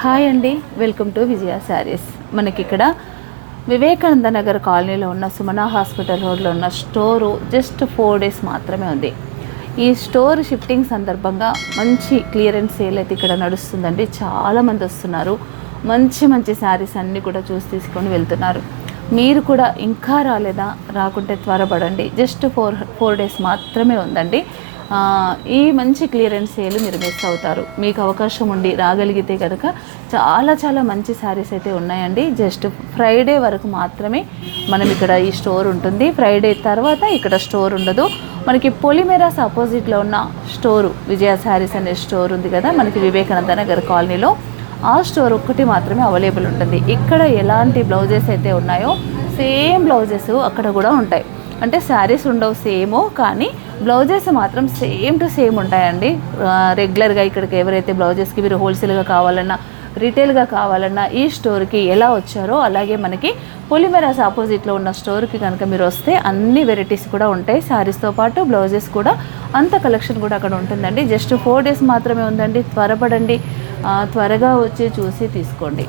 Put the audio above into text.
Hi అండి, welcome to విజయ శారీస్. మనకి ఇక్కడ వివేకానంద నగర్ కాలనీలో ఉన్న సుమన హాస్పిటల్ రోడ్లో ఉన్న స్టోరు జస్ట్ 4 డేస్ మాత్రమే ఉంది. ఈ స్టోర్ షిఫ్టింగ్ సందర్భంగా మంచి క్లియరెన్స్ సేల్ అయితే ఇక్కడ నడుస్తుందండి. చాలామంది వస్తున్నారు, మంచి మంచి శారీస్ అన్నీ కూడా చూసి తీసుకొని వెళ్తున్నారు. మీరు కూడా ఇంకా రాలేదా? రాకుంటే త్వరపడండి. జస్ట్ 4 డేస్ మాత్రమే ఉందండి. ఈ మంచి క్లియరెన్స్ సేల్ మీరు మిస్ అవుతారు. మీకు అవకాశం ఉండి రాగలిగితే కనుక చాలా మంచి శారీస్ అయితే ఉన్నాయండి. జస్ట్ ఫ్రైడే వరకు మాత్రమే మనం ఇక్కడ ఈ స్టోర్ ఉంటుంది. ఫ్రైడే తర్వాత ఇక్కడ స్టోర్ ఉండదు. మనకి పొలిమేరాస్ ఆపోజిట్లో ఉన్న స్టోరు విజయ శారీస్ అనే స్టోర్ ఉంది కదా, మనకి వివేకానంద నగర్ కాలనీలో. ఆ స్టోర్ ఒక్కటి మాత్రమే అవైలబుల్ ఉంటుంది. ఇక్కడ ఎలాంటి బ్లౌజెస్ అయితే ఉన్నాయో సేమ్ బ్లౌజెస్ అక్కడ కూడా ఉంటాయి. అంటే శారీస్ ఉండవు సేమో, కానీ బ్లౌజెస్ మాత్రం సేమ్ టు సేమ్ ఉంటాయండి. రెగ్యులర్గా ఇక్కడికి ఎవరైతే బ్లౌజెస్కి మీరు హోల్సేల్గా కావాలన్నా రీటైల్గా కావాలన్నా ఈ స్టోర్కి ఎలా వచ్చారో అలాగే మనకి పొలిమేరాస్ ఆపోజిట్లో ఉన్న స్టోర్కి కనుక మీరు వస్తే అన్ని వెరైటీస్ కూడా ఉంటాయి. శారీస్తో పాటు బ్లౌజెస్ కూడా అంత కలెక్షన్ కూడా అక్కడ ఉంటుందండి. జస్ట్ 4 డేస్ మాత్రమే ఉందండి. త్వరపడండి, త్వరగా వచ్చి చూసి తీసుకోండి.